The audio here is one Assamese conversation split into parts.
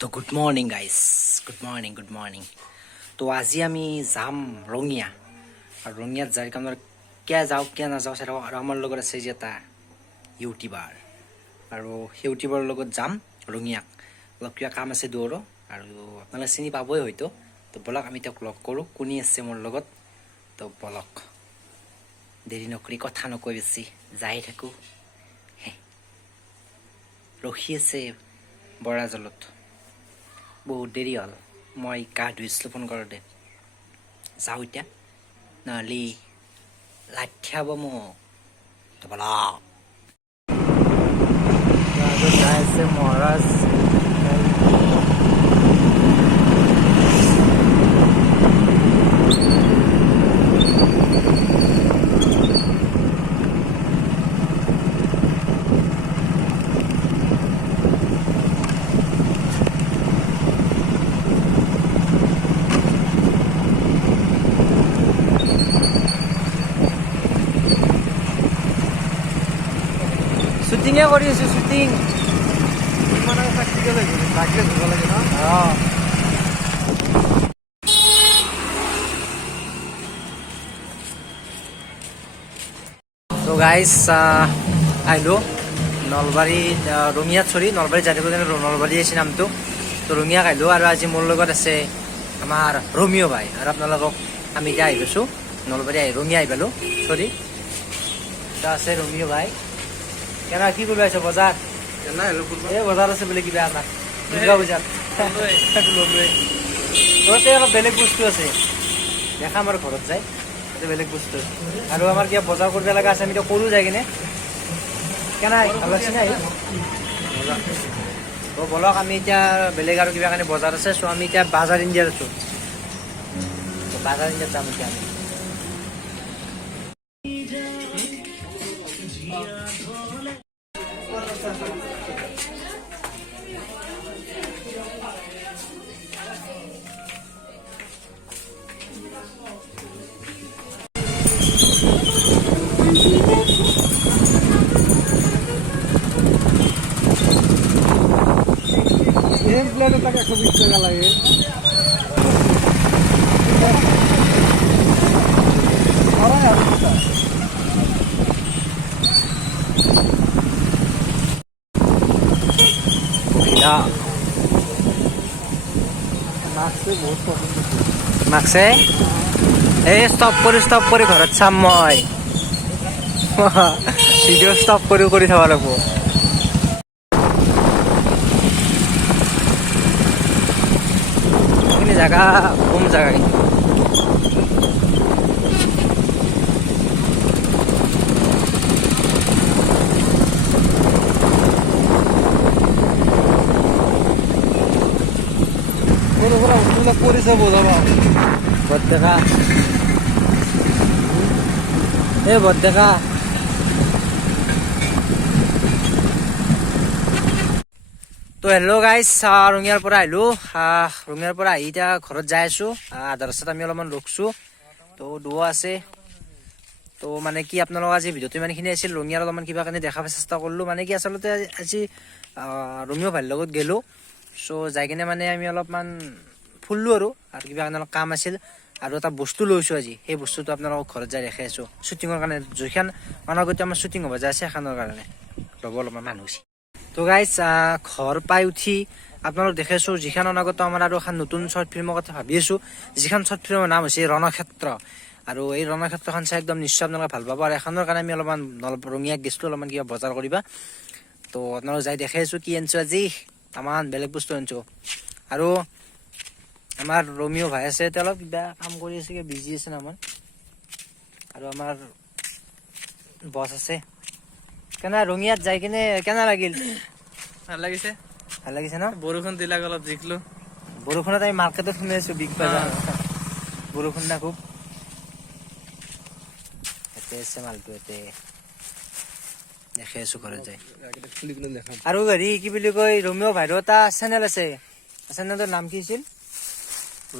তো good morning guys, good morning. তো আজি আমি যাম ৰঙিয়া, আৰু ৰঙিয়াত যাই কাম কিয় যাওঁ কিয় নাযাওঁ চাই থাকক। আৰু আমাৰ লগত আছে যে এটা ইউটিউবাৰ, আৰু সেই ইউটিউবাৰৰ লগত যাম ৰঙিয়াক। অলপ কিবা কাম আছে দূৰো, আৰু আপোনালোকে চিনি পাবই হয়তো। তো বলক আমি তেওঁক লগ কৰোঁ, কোনে আছে মোৰ লগত। তো বলক, দেৰি নকৰি কথা নকৈ বেছি যাই থাকোঁ। ৰখি আছে বৰাজলত, বহুত দেৰি হ'ল। মই গা ধুইছিলোঁ ফোন কৰোঁতে। যাওঁ এতিয়া, নহ'লে লাঠি হ'ব মোক। তো বলক। যাই আছে মহাৰাজ। শ্বুটিঙে কৰি আছোঁ, শ্বুটিং। মানে প্ৰেক্টিকেল হৈ গ'ল, লাগিলে ধুব লাগে ন? অঁ, তো গাইজ আহিলোঁ নলবাৰীত, ৰঙিয়াত নলবাৰীত যাই থাকোঁ যেনে নলবাৰী আছে নামটো। তো ৰঙিয়াক আহিলোঁ, আৰু আজি মোৰ লগত আছে আমাৰ ৰমিঅ' ভাই। আৰু আপোনালোকক আমি এতিয়া আহি পাইছোঁ নলবাৰী, ৰঙিয়া আহি পালোঁ তো আছে ৰমিঅ' ভাই। কেনেকুৱা কি কৰিব আহিছে বজাৰ? নাই আৰু ফুটবল এই বজাৰ আছে বোলে কিবা আমাৰ দুৰ্গা পূজাত। তহঁতে অলপ বেলেগ বস্তু আছে, দেখাম আৰু ঘৰত যায় তাতে বেলেগ বস্তু। আৰু আমাৰ কিবা বজাৰ কৰিব লগা আছে, আমি এতিয়া কৰোঁ যাই কিনে। কেনাই ভাল লাগছে নাই? তো বলক, আমি এতিয়া বেলেগ আৰু কিবা কাৰণে বজাৰ আছে। চ' আমি এতিয়া বাজাৰ ইণ্ডিয়াত আছোঁ। বাজাৰ ইণ্ডিয়াত যাম এতিয়া আমি। নেম প্লেট এটাকে 120 টাকা লাগে। মাছটো বহুত প্ৰব্লেম দিছে। মাকছে এই ষ্টপ কৰি ঘৰত চাম মই। ভিডিঅ' ষ্টপ কৰি থব লাগিব। এইখিনি জেগা কম জেগা কিন্তু। সৰু সুৰা বস্তুবিলাক পৰিছে বুজাবা। বৰডেকা, এই বৰডেকা। তো হেল্ল' গাইজ, ৰঙিয়াৰ পৰা আহিলোঁ। ৰঙিয়াৰ পৰা আহি এতিয়া ঘৰত যাই আছোঁ। আধা ৰাস্তাত আমি অলপমান ৰখছোঁ। তো দুৱ আছে। তো মানে কি, আপোনালোক আজি ভিডিঅ'টো ইমানখিনি আছিল। ৰঙিয়াৰ অলপমান কিবা কাৰণে দেখাব চেষ্টা কৰিলোঁ। মানে কি, আচলতে আজি ৰমিঅ' ভাইৰ লগত গ'লোঁ। চ' যাই কিনে মানে আমি অলপমান ফুৰিলোঁ, আৰু কিবা কাৰণে অলপ কাম আছিল। আৰু এটা বস্তু লৈছোঁ আজি, সেই বস্তুটো আপোনালোকক ঘৰত যাই দেখাই আছোঁ। শ্বুটিঙৰ কাৰণে যিখন অনাগত আমাৰ শ্বুটিং হ'ব যাই আছে, সেইখনৰ কাৰণে ল'ব অলপমান মানুহ হৈছে। তো গাইজ, ঘৰ পাই উঠি আপোনালোক দেখাইছোঁ যিখন অনাগত আমাৰ আৰু এখন নতুন শ্বৰ্ট ফিল্মৰ কথা ভাবি আছোঁ। যিখন শ্বৰ্ট ফিল্মৰ নাম হৈছে ৰণক্ষেত্ৰ। আৰু এই ৰণক্ষেত্ৰখন চাই একদম নিশ্চয় আপোনালোকে ভাল পাব। আৰু এখনৰ কাৰণে আমি অলপমান ৰঙিয়াক গৈছিলোঁ, অলপমান কিবা বজাৰ কৰিবা। তো আপোনালোক যাই দেখাইছোঁ কি আনিছোঁ আজি। তামান বেলেগ বস্তু আনিছোঁ। আৰু আমাৰ ৰমিঅ' ভাই আছে, তেওঁ অলপ কিবা কাম কৰি আছে, কিবা বিজি আছে নহয়। আৰু আমাৰ বছ আছে। কেনে ৰঙিয়াত যাই কিনে কেনে লাগিল? ভাল লাগিছে। ভাল লাগিছে ন? বৰষুণ দিলাক, অলপ জিকলো। বৰষুণত আমি মাৰ্কেটত শুনি আছোঁ বিগ বাজাৰ। বৰষুণ না খুব। ইয়াতে আছে মালটো, ইয়াতে দেখাই আছোঁ ঘৰত যাই। খুলি কিনে দেখাম। আৰু হেৰি কি বুলি কয়, ৰমিঅ' ভাইৰো এটা চেনেল আছে। চেনেলটোৰ নাম কি আছিল?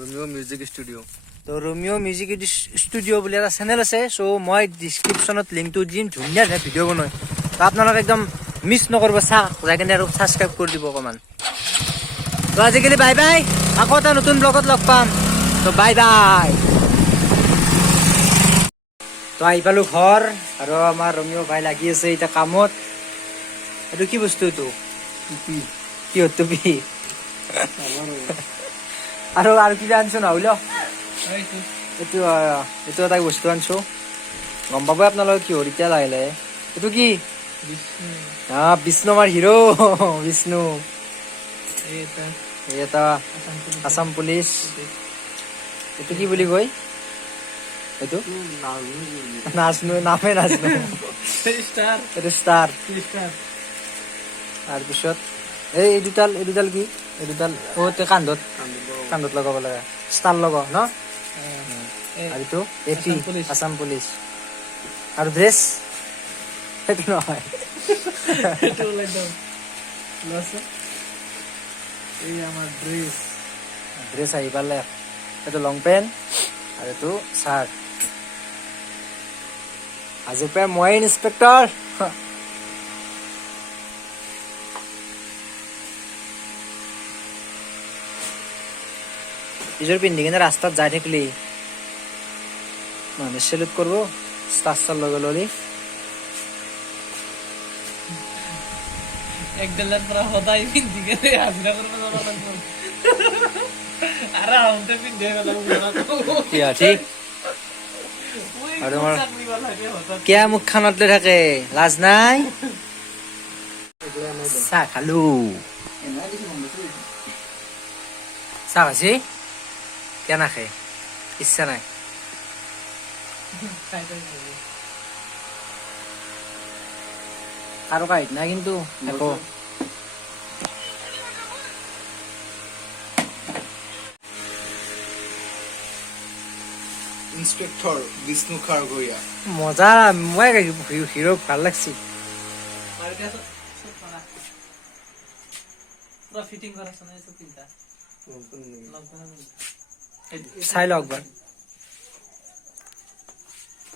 Romeo' music studio'. তো ৰমিঅ' মিউজিক ষ্টুডিঅ' বুলি এটা চেনেল আছে। চ' মই ডিছক্ৰিপশ্যনত লিংকটো দিম, ধুনীয়া ধুনীয়া ভিডিঅ' বনায়। তো আপোনালোকে একদম মিছ নকৰিব, যাই কিনে আৰু ছাবস্ক্ৰাইব কৰি দিব অকণমান। তো আজিকালি বাই বাই, আকৌ এটা নতুন ব্লগত লগ পাম। তো বাই বাই। তো আহি পালো ঘৰ, আৰু আমাৰ ৰঙিও ভাই লাগি আছে এতিয়া কামত। এইটো কি বস্তু? এইটো কিহৰ টুপি? আৰু কিবা আনছো নহ'ল। এইটো এইটো এটা বস্তু আনছো, গম পাব আপোনালোকে কিহৰ এতিয়া লাহে লাহে। এইটো কি? বিষ্ণু, আমাৰ হিৰো বিষ্ণু। এই এটা আসাম পুলিচ। এইটো কি বুলি কয়? এইটো নাজনো, নামে নাজনো। এইটো ষ্টাৰ। তাৰপিছত এই দুডাল কি? এই দুডাল কান্ধত লগাব লাগে, ষ্টাৰ লগা ন। আৰু এইটো AP আসাম পুলিচ। আৰু ড্ৰেছ সেইটো নহয়, ড্ৰেছ আহি পালে। এইটো লং পেণ্ট আৰু এইটো চাৰ্ট। আজিৰ পৰা মই ইন্সপেক্টৰ। এইযোৰ পিন্ধি কিনে ৰাস্তাত যাই থাকিলি মানুহে চেলুট কৰিব, ষ্টাৰ লগে ললি। একডালেৰ পৰ হদাই পিন্ধি গেলে হাজিৰা কৰবে যাওয়া লাগবে আৰে আউন্টে পিন্ধে গেলাম ঠিক। আৰু আমাৰ কিয় মুখখনত লৈ থাকে, লাজ নাই। চাহ খালো, চাহ খাইছি কিয় নাখায়, ইচ্ছা নাই। কাৰো কাহিত নাই কিন্তু একো। ইন্সপেক্টৰ বিষ্ণু খাৰগৰিয়া। মজা, মই হিৰো ভাল লাগছি। ফিটিং কৰা শোনা তো পিন্তা চাই লওক একবাৰ।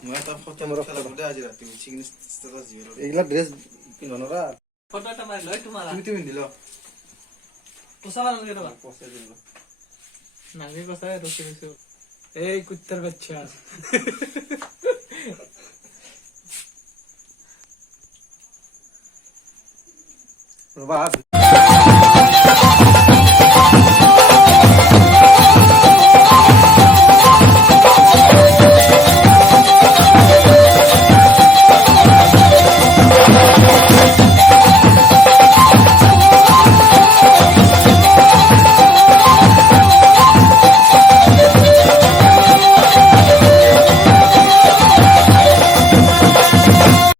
মই এটা ফটো খেলা বদে আজি ৰাতি চিকন ষ্টেটাস দিও। এইগলা ড্রেস পিননরা ফটোটা মারি লই তোমার তুমি দিল। পোষা বানানো কেন পোষা দিল নামি পোষায় রসে রসে এই কুত্তার বাচ্চা বাবা